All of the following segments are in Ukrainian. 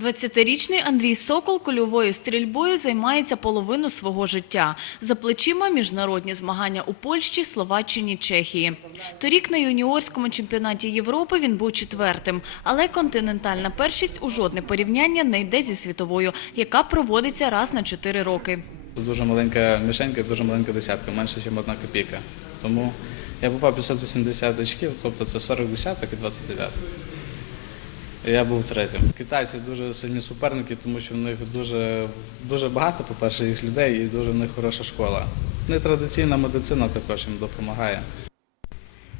20-річний Андрій Сокол кульовою стрільбою займається половину свого життя. За плечима міжнародні змагання у Польщі, Словаччині, Чехії. Торік на юніорському чемпіонаті Європи він був четвертим, але континентальна першість у жодне порівняння не йде зі світовою, яка проводиться раз на 4 роки. Дуже маленька мішенька, дуже маленька десятка, менше, ніж одна копійка. Тому я попав 580 очків, тобто це 40 десяток і 29. Я був третім. Китайці дуже сильні суперники, тому що в них дуже, дуже багато, по-перше, їх людей і дуже в них хороша школа. Нетрадиційна медицина також їм допомагає.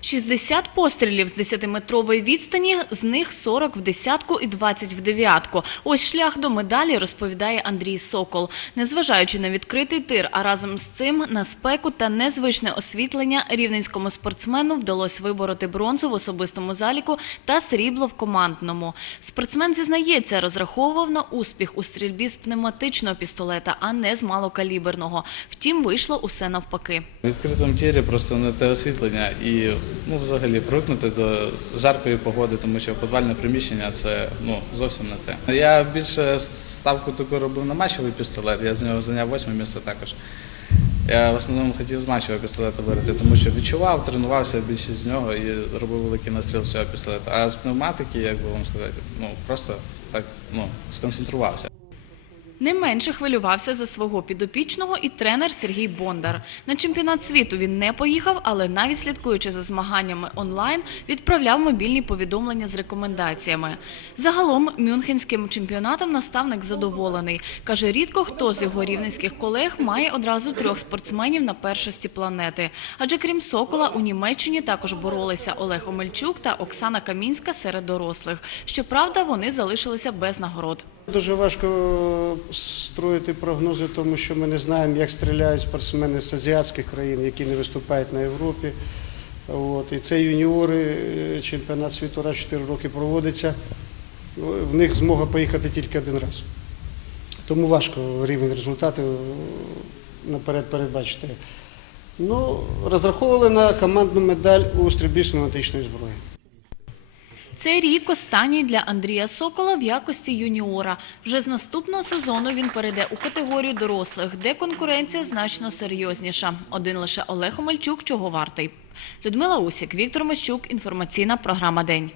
60 пострілів з 10-метрової відстані, з них 40 в десятку і 20 в дев'ятку. Ось шлях до медалі, розповідає Андрій Сокол. Незважаючи на відкритий тир, а разом з цим на спеку та незвичне освітлення, рівненському спортсмену вдалося вибороти бронзу в особистому заліку та срібло в командному. Спортсмен зізнається, розраховував на успіх у стрільбі з пневматичного пістолета, а не з малокаліберного. Втім, вийшло усе навпаки. В відкритому тірі просто не те освітлення і ну, взагалі привикнути до жаркої погоди, тому що підвальне приміщення це ну, зовсім не те. Я більше ставку таку робив на матчевий пістолет, я з нього зайняв восьме місце також. Я в основному хотів з матчевого пістолета вирити, тому що відчував, тренувався більше з нього і робив великий настріл з цього пістолета. А з пневматики, як би вам сказати, ну просто так ну, сконцентрувався. Не менше хвилювався за свого підопічного і тренер Сергій Бондар. На чемпіонат світу він не поїхав, але навіть слідкуючи за змаганнями онлайн, відправляв мобільні повідомлення з рекомендаціями. Загалом мюнхенським чемпіонатом наставник задоволений. Каже, рідко хто з його рівненських колег має одразу трьох спортсменів на першості планети. Адже крім Сокола, у Німеччині також боролися Олег Омельчук та Оксана Камінська серед дорослих. Щоправда, вони залишилися без нагород. Дуже важко строїти прогнози, тому що ми не знаємо, як стріляють спортсмени з азіатських країн, які не виступають на Європі. От. І це юніори, е, чемпіонат світу раз 4 роки проводиться. В них змога поїхати тільки один раз. Тому важко рівень результатів е, наперед передбачити. Ну, розраховували на командну медаль у стрільбі з зброї. Цей рік останній для Андрія Сокола в якості юніора. Вже з наступного сезону він перейде у категорію дорослих, де конкуренція значно серйозніша. Один лише Олег Омельчук чого вартий. Людмила Усік, Віктор Мощук. Інформаційна програма День.